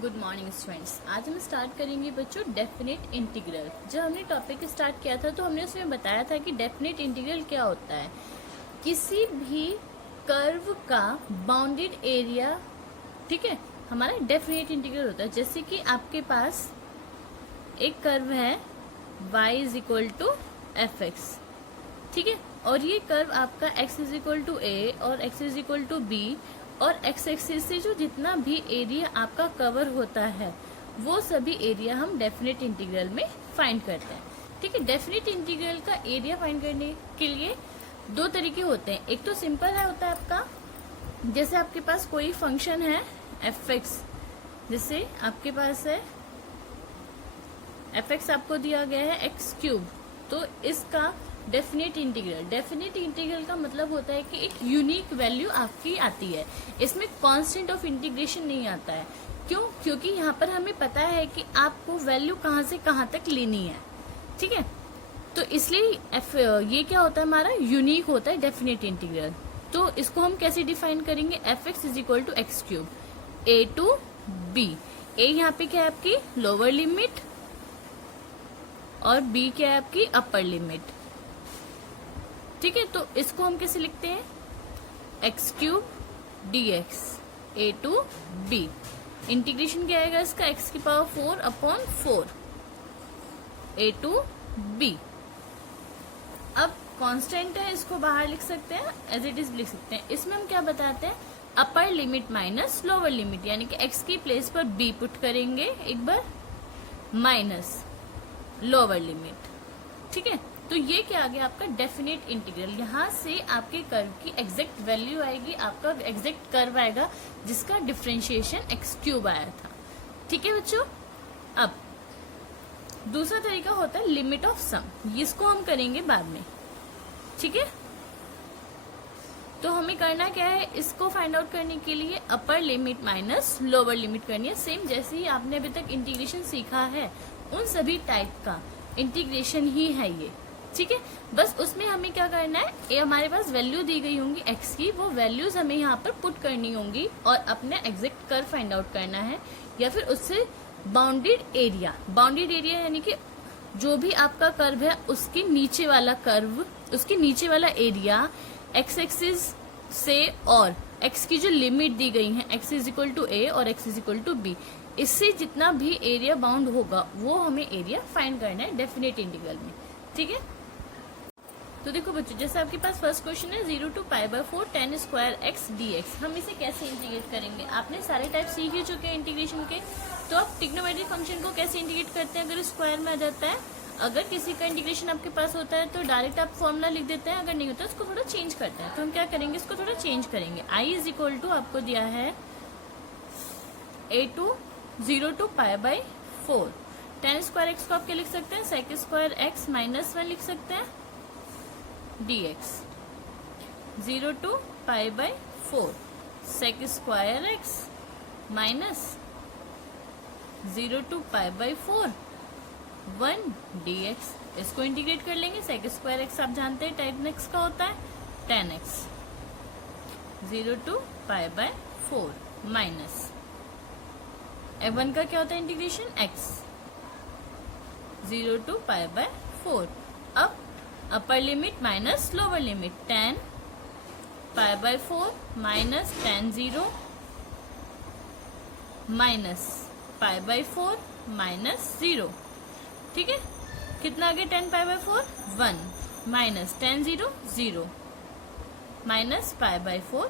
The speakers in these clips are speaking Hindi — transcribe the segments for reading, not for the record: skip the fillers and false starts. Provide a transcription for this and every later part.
Good morning students. आज हम स्टार्ट करेंगे बच्चों डेफिनेट इंटीग्रल। जब हमने टॉपिक स्टार्ट किया था तो हमने उसमें बताया था कि डेफिनेट इंटीग्रल क्या होता है। किसी भी कर्व का बाउंडेड एरिया, ठीक है, हमारा डेफिनेट इंटीग्रल होता है। जैसे कि आपके पास एक कर्व है y is equal to F X, ठीक है, और ये कर्व आपका x is equal to A और x is equal to B, और एक्स एक्सिस से जो जितना भी एरिया आपका कवर होता है वो सभी एरिया हम डेफिनेट इंटीग्रल में फाइंड करते हैं। ठीक है, डेफिनेट इंटीग्रल का एरिया फाइंड करने के लिए दो तरीके होते हैं। एक तो सिंपल है होता है आपका, जैसे आपके पास कोई फंक्शन है एफ एक्स, जैसे आपके पास है एफ एक्स, आपको दिया गया है एक्स क्यूब, तो इसका डेफिनेट इंटीग्रल का मतलब होता है कि एक यूनिक वैल्यू आपकी आती है। इसमें कांस्टेंट ऑफ इंटीग्रेशन नहीं आता है। क्यों? क्योंकि यहाँ पर हमें पता है कि आपको वैल्यू कहाँ से कहाँ तक लेनी है, ठीक है, तो इसलिए ये क्या होता है, हमारा यूनिक होता है डेफिनेट इंटीग्रल। तो इसको हम कैसे डिफाइन करेंगे, f x is equal to x cube a to b. A यहाँ पे क्या है आपकी लोअर लिमिट और बी क्या है आपकी अपर लिमिट, ठीक है। तो इसको हम कैसे लिखते हैं, X cube D X A to B. Integration क्या आएगा इसका, एक्स की power 4 upon 4 A to B. अब कांस्टेंट है, इसको बाहर लिख सकते हैं, एज इट इज लिख सकते हैं। इसमें हम क्या बताते हैं, अपर लिमिट माइनस लोअर लिमिट, यानी कि एक्स की प्लेस पर बी पुट करेंगे एक बार, माइनस लोअर लिमिट, ठीक है। तो ये क्या आ गया आपका डेफिनेट इंटीग्रल। यहाँ से आपके कर्व की एग्जैक्ट वैल्यू आएगी, आपका एग्जैक्ट कर्व आएगा जिसका डिफरेंशिएशन एक्स क्यूब आया था, ठीक है बच्चों। अब दूसरा तरीका होता है लिमिट ऑफ सम, इसको हम करेंगे बाद में, ठीक है। तो हमें करना क्या है, इसको फाइंड आउट करने के लिए अपर लिमिट माइनस लोअर लिमिट करनी है। सेम जैसे ही आपने अभी तक इंटीग्रेशन सीखा है उन सभी टाइप का इंटीग्रेशन ही है ये, ठीक है। बस उसमें हमें क्या करना है, ये हमारे पास वैल्यू दी गई होंगी एक्स की, वो वैल्यूज हमें यहाँ पर पुट करनी होंगी और अपने एग्जैक्ट कर्व फाइंड आउट करना है, या फिर उससे बाउंडेड एरिया यानी कि जो भी आपका कर्व है उसके नीचे वाला कर्व, उसके नीचे वाला एरिया एक्स एक्सिस से और एक्स की जो लिमिट दी गई है X is equal to A और X is equal to B, इससे जितना भी एरिया बाउंड होगा वो हमें एरिया फाइंड करना है डेफिनेट इंटीग्रल में, ठीक है। तो देखो बच्चों, जैसे आपके पास फर्स्ट क्वेश्चन है 0 to pi by 4 tan square X D X, हम इसे कैसे इंटीग्रेट करेंगे। आपने सारे टाइप सीख ही चुके हैं इंटीग्रेशन के, तो आप ट्रिग्नोमेट्रिक फंक्शन को कैसे इंटीग्रेट करते हैं अगर स्क्वायर में आ जाता है। अगर किसी का इंटीग्रेशन आपके पास होता है तो डायरेक्ट आप फॉर्मूला लिख देते हैं, अगर नहीं होता उसको थोड़ा चेंज करते हैं। तो हम क्या करेंगे, इसको थोड़ा चेंज करेंगे। आई इज इक्वल टू आपको दिया है a to 0 to pi by 4 tan square x को आप क्या लिख सकते हैं, सेक स्क्वायर एक्स माइनस 1 लिख सकते हैं dx 0 to pi by 4 sec square X minus 0 to pi by 4 1 dx। इसको इंटीग्रेट कर लेंगे, सेक स्क्वायर एक्स आप जानते हैं tan x का होता है tan x 0 to pi by 4 minus f1 का क्या होता है integration x 0 to pi by 4। अब upper limit minus lower limit tan pi by 4 minus tan 0 minus pi by 4 minus 0, ठीक है। कितना आगे tan pi by 4 1 minus tan 0 0 minus pi by 4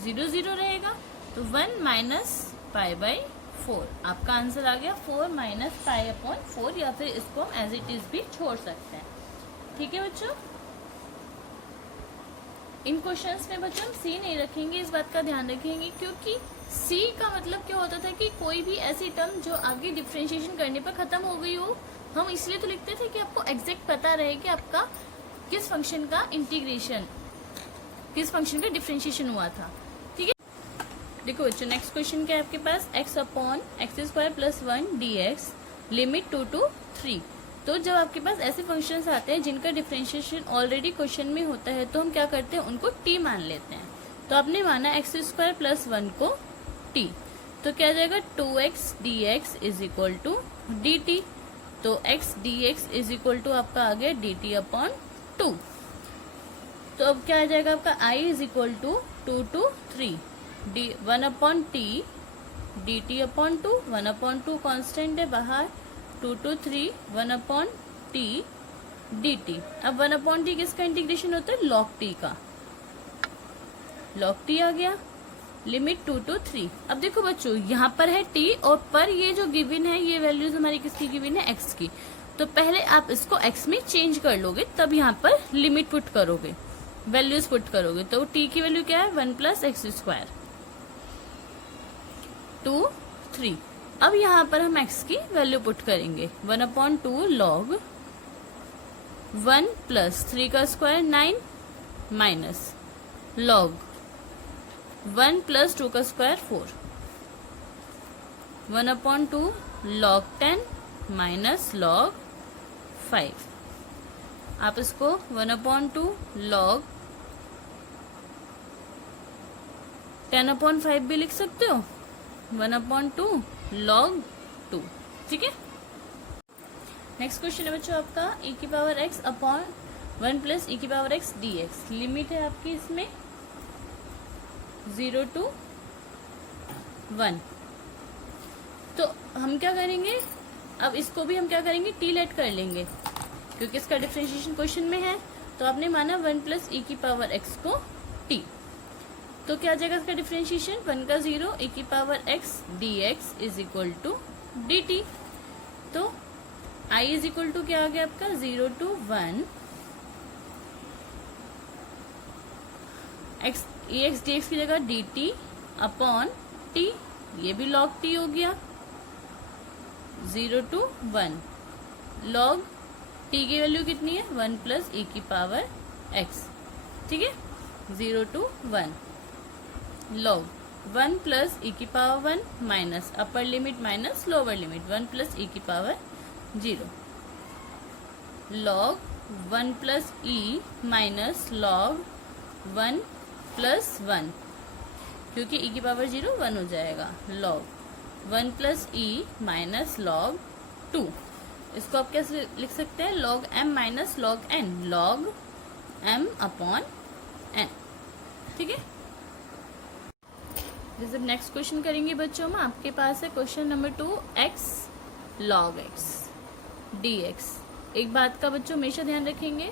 0 0 रहेगा, तो 1 माइनस पाई बाय 4 आपका आंसर आ गया 4 माइनस पाई अपॉन 4, या फिर इसको हम एज इट इज भी छोड़ सकते हैं, ठीक है बच्चों। इन क्वेश्चंस में बच्चों हम सी नहीं रखेंगे, इस बात का ध्यान रखेंगे, क्योंकि सी का मतलब क्या होता था कि कोई भी ऐसी टर्म जो आगे डिफरेंशिएशन करने पर खत्म हो गई हो, हम इसलिए तो लिखते थे कि आपको एग्जैक्ट पता रहे कि आपका किस फंक्शन का इंटीग्रेशन, किस फंक्शन का डिफरेंशिएशन हुआ था, ठीक है। देखो बच्चों, नेक्स्ट क्वेश्चन क्या है आपके पास, x upon x square plus 1 d x limit 2 to 3। तो जब आपके पास ऐसे फंक्शंस आते हैं जिनका डिफरेंशिएशन ऑलरेडी क्वेश्चन में होता है तो हम क्या करते हैं, उनको टी मान लेते हैं। तो आपने माना एक्स स्क्वायर प्लस 1 को टी, तो क्या आ जाएगा 2x dx is equal to dt। तो x dx is equal to आपका आ गया dt अपॉन 2। तो अब क्या आ जाएगा आपका I is equal to 2 to 3 1 upon T dt upon 2। 1 upon 2 constant है बाहर, 2 to 3 1 अपॉन टी dt। अब 1 अपॉन टी किसका इंटीग्रेशन होता है? log t का। log t आ गया, लिमिट 2 to 3। अब देखो बच्चों यहाँ पर है t और पर ये जो गिवन है ये वैल्यूज हमारी किसकी गिवन है? x की। तो पहले आप इसको x में चेंज कर लोगे, तब यहाँ पर लिमिट पुट करोगे, वैल्यूज पुट करोगे। तो t की वैल्यू क्या है? 1 प्लस एक्स स्क्वायर 2 3। अब यहाँ पर हम x की वैल्यू पुट करेंगे 1 अपॉन 2 लॉग 1 प्लस 3 का स्क्वायर 9 माइनस लॉग 1 प्लस 2 का square 4। 1 upon 2 log 10 minus log 5। आप इसको 1 अपॉन 2 लॉग 10 अपॉन 5 भी लिख सकते हो, 1 अपॉन 2 लॉग 2। ठीक है। नेक्स्ट क्वेश्चन है बच्चों आपका e की power x upon 1 plus e की पावर x dx। लिमिट है आपकी इसमें 0 to 1। तो हम क्या करेंगे, अब इसको भी हम क्या करेंगे? टी लेट कर लेंगे, क्योंकि इसका डिफरेंशिएशन क्वेश्चन में है। तो आपने माना 1 प्लस ई की पावर x को t। तो क्या आ जाएगा इसका डिफरेंशिएशन? 1 का 0 e की power x dx is equal to dt। तो I इज इक्वल टू क्या आ गया आपका? 0 to 1 x ex dx की जगह dt अपॉन t, ये भी log t हो गया। 0 to 1 log t की वैल्यू कितनी है? 1 प्लस e की पावर x। ठीक है। 0 to 1 log 1 प्लस e की पावर 1 माइनस अपर limit minus lower limit 1 plus e की power 0 log 1 plus e minus log 1 plus 1, क्योंकि e की पावर 0 1 हो जाएगा। log 1 plus e minus log 2। इसको आप कैसे लिख सकते हैं? log m minus log n, log m upon n। ठीक है। जैसे नेक्स्ट क्वेश्चन करेंगे बच्चों में, आपके पास है question number 2 x log x dx। एक बात का बच्चों हमेशा ध्यान रखेंगे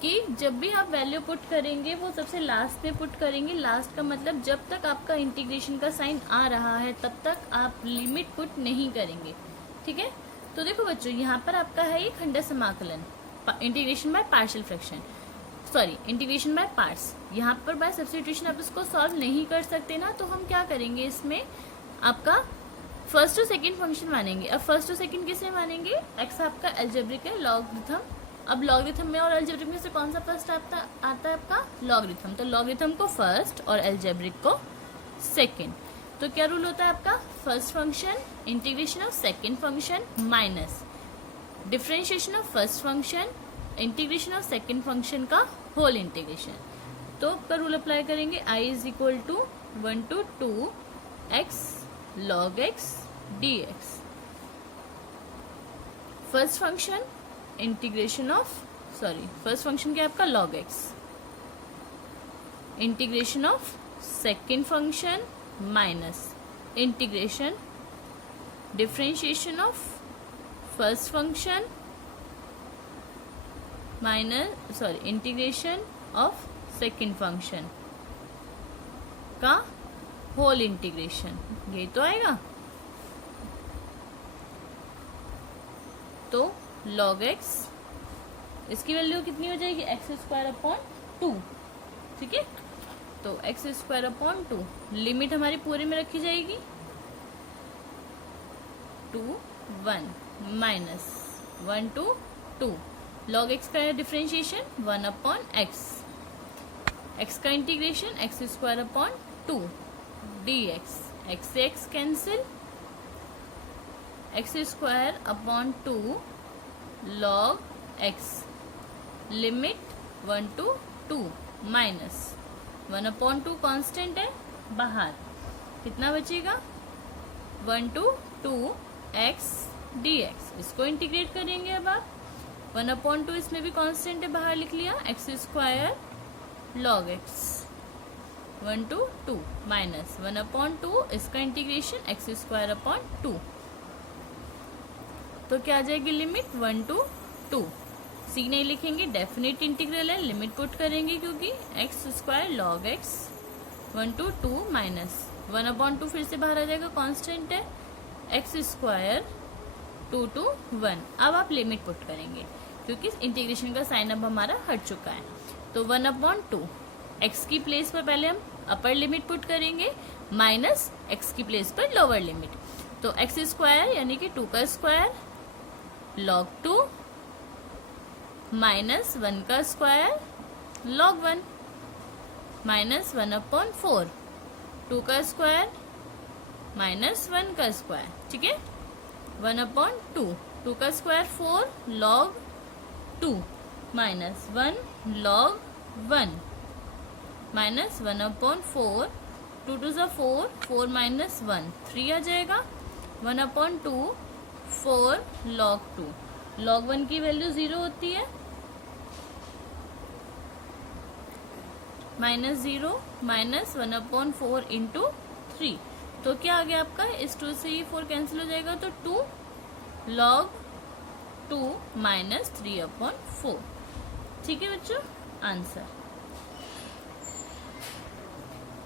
कि जब भी आप वैल्यू पुट करेंगे वो सबसे लास्ट में पुट करेंगे। लास्ट का मतलब जब तक आपका इंटीग्रेशन का साइन आ रहा है तब तक आप लिमिट पुट नहीं करेंगे। ठीक है। तो देखो बच्चों यहाँ पर आपका है ये खंड समाकलन, integration by partial fraction, sorry integration by parts. यहाँ पर बाय सब्स्टिट्यूशन आप इसको सॉल्व नहीं कर सकते ना, तो हम क्या करेंगे, इसमें आपका फर्स्ट और सेकंड फंक्शन मानेंगे। अब फर्स्ट और सेकंड किसे मानेंगे? x आपका एल्जेब्रिक है, लॉगरिथम। अब लॉगरिथम में और एल्जेब्रिक में से कौन सा फर्स्ट आता है आपका? लॉगरिथम। तो लॉगरिथम को फर्स्ट और एल्जेब्रिक को सेकंड। तो क्या रूल होता है आपका? First function integration of second function minus differentiation of first function integration of second function का होल इंटीग्रेशन। तो आपका रूल अप्लाई करेंगे, i is equal to 1 to 2 x log x dx। First function integration of, sorry first function क्या है आपका? log x। Integration of second function minus integration differentiation of first function minus, sorry integration of second function का होल इंटीग्रेशन, ये तो आएगा। तो log x, इसकी वैल्यू कितनी हो जाएगी? X square upon 2। ठीक है। तो एक्स स्क्वायर अपॉन 2 लिमिट हमारी पूरे में रखी जाएगी 2 1 माइनस 1 to 2 log x का डिफरेंशिएशन 1 अपॉन x, x का integration x square upon 2 dx, x से x cancel, x square upon 2 log x limit 1 to 2 minus 1 upon 2 constant है बाहर, कितना बचेगा 1 to 2x dx। इसको इंटीग्रेट करेंगे अब आप। 1/2 इसमें भी कांस्टेंट है, बाहर लिख लिया, x square log x 1 to 2 minus 1/2 इसका इंटीग्रेशन x स्क्वायर अपॉन 2। तो क्या आ जाएगी लिमिट 1 to 2। सी नहीं लिखेंगे, डेफिनेट इंटीग्रल है, लिमिट पुट करेंगे क्योंकि x square log x 1 to 2 minus 1/2 फिर से बाहर आ जाएगा, कांस्टेंट है, x स्क्वायर 2 to 1। अब आप लिमिट पुट करेंगे क्योंकि इंटीग्रेशन का साइन अब हमारा हट चुका है। तो 1/2 x की प्लेस पर पहले हम अपर लिमिट पुट करेंगे माइनस x की प्लेस पर लोअर लिमिट। तो x स्क्वायर यानी कि 2 का स्क्वायर log 2 माइनस 1 का स्क्वायर log 1 माइनस 1/4 2 का स्क्वायर माइनस 1 का स्क्वायर। ठीक है, 1/2 2 का square 4 log 2 minus 1 log 1 minus 1/4 2 to 4 4 minus 1 3 आ जाएगा। 1/2 4 log 2 log 1 की वैल्यू 0 होती है, माइनस 0 माइनस 1/4 इंटू 3। तो क्या आ गया आपका, इस 2 से ये 4 कैंसिल हो जाएगा, तो 2 log 2 माइनस 3/4। ठीक है बच्चों, आंसर।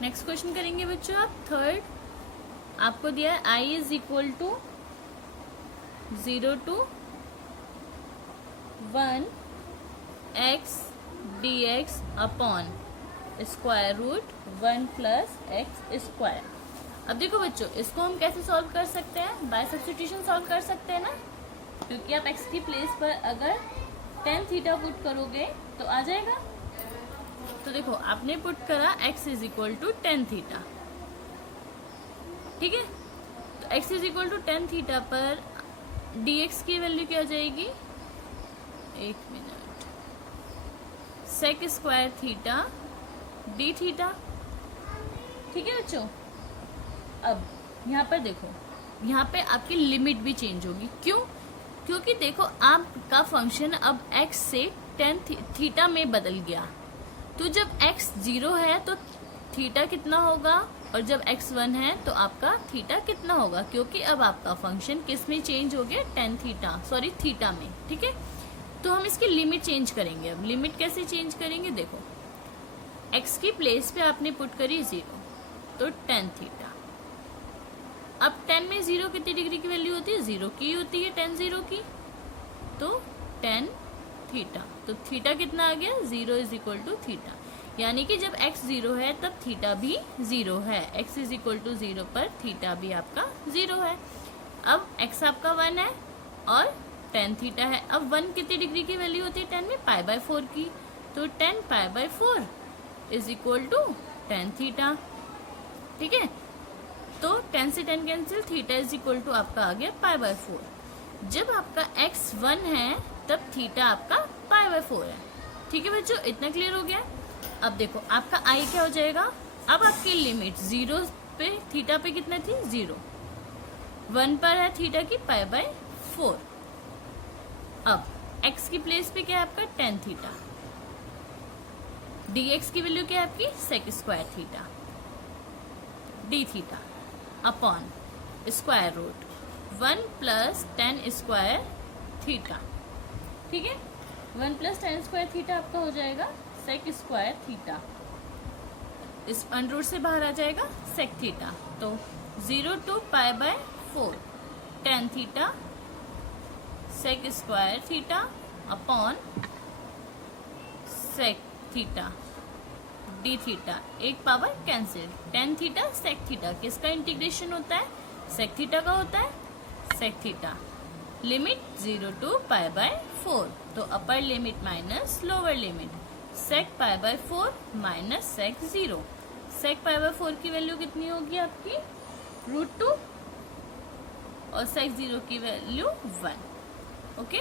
नेक्स्ट क्वेश्चन करेंगे बच्चों आप थर्ड। आपको दिया है I is equal to 0 to 1 x dx upon square root 1 plus X square. अब देखो बच्चों, इसको हम कैसे सॉल्व कर सकते हैं, बाय सब्स्टिट्यूशन सॉल्व कर सकते हैं ना, क्योंकि आप x की प्लेस पर अगर tan थीटा पुट करोगे तो आ जाएगा। तो देखो आपने पुट करा x is equal to tan theta. ठीक है, तो x is equal to tan theta पर dx की वैल्यू क्या हो जाएगी, एक minute, sec square theta d theta. ठीक है बच्चों, अब यहाँ पर देखो, यहाँ पे आपकी लिमिट भी चेंज होगी। क्यों? क्योंकि देखो आपका फंक्शन अब x से tan थीटा में बदल गया। तो जब x 0 है तो थीटा कितना होगा, और जब x 1 है तो आपका थीटा कितना होगा, क्योंकि अब आपका फंक्शन किस में चेंज हो गया, tan थीटा, सॉरी थीटा में। ठीक है, तो हम इसकी लिमिट चेंज करेंगे। अब लिमिट कैसे चेंज करेंगे, देखो x की प्लेस पे आपने पुट करी 0, तो tan थीटा। अब tan में 0 कितनी डिग्री की वैल्यू होती है, 0 की होती है tan 0 की, तो tan थीटा। तो थीटा कितना आ गया, 0 इज इक्वल टू थीटा, यानी कि जब x 0 है तब थीटा भी 0 है। x इज इक्वल टू 0 पर थीटा भी आपका 0 है। अब x आपका 1 है और tan थीटा है। अब 1 कितनी डिग्री की वैल्यू होती है tan में, π/4 की, तो tan π/4 is equal to tan theta. ठीक है, तो tan से tan cancel, theta is equal to आपका आ गया π/4। जब आपका x 1 है तब थीटा आपका π/4 है। ठीक है बच्चों, इतना क्लियर हो गया। अब देखो आपका I क्या हो जाएगा, अब आपकी लिमिट 0 पे थीटा पे कितना थी, 0, 1 पर है थीटा की π/4। अब x की प्लेस पे क्या है आपका tan थीटा, dx की वैल्यू क्या है आपकी sec square theta d theta upon square root 1 plus tan square theta. ठीक है, 1 प्लस tan स्क्वायर थीटा आपका हो जाएगा sec स्क्वायर थीटा, इस अंडर रूट से बाहर आ जाएगा sec थीटा। तो 0 to π/4 tan theta sec square theta upon sec theta d theta, एक power cancel, tan theta sec theta किसका इंटीग्रेशन होता है, sec थीटा का होता है, sec थीटा। लिमिट 0 to π/4, तो upper limit minus lower limit, sec π/4 minus sec 0। sec π/4 की वैल्यू कितनी होगी आपकी, √2, और sec 0 की वैल्यू 1। ओके,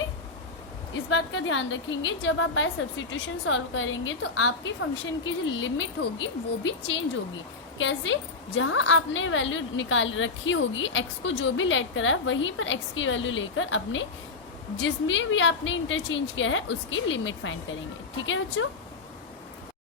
इस बात का ध्यान रखेंगे, जब आप बाय सब्स्टिट्यूशन सॉल्व करेंगे तो आपके फंक्शन की जो लिमिट होगी वो भी चेंज होगी। कैसे, जहां आपने वैल्यू निकाल रखी होगी x को जो भी लेट करा है वहीं पर x की वैल्यू लेकर अपने जिसमें भी आपने इंटरचेंज किया है उसकी लिमिट फाइंड करेंगे। ठीक है बच्चों।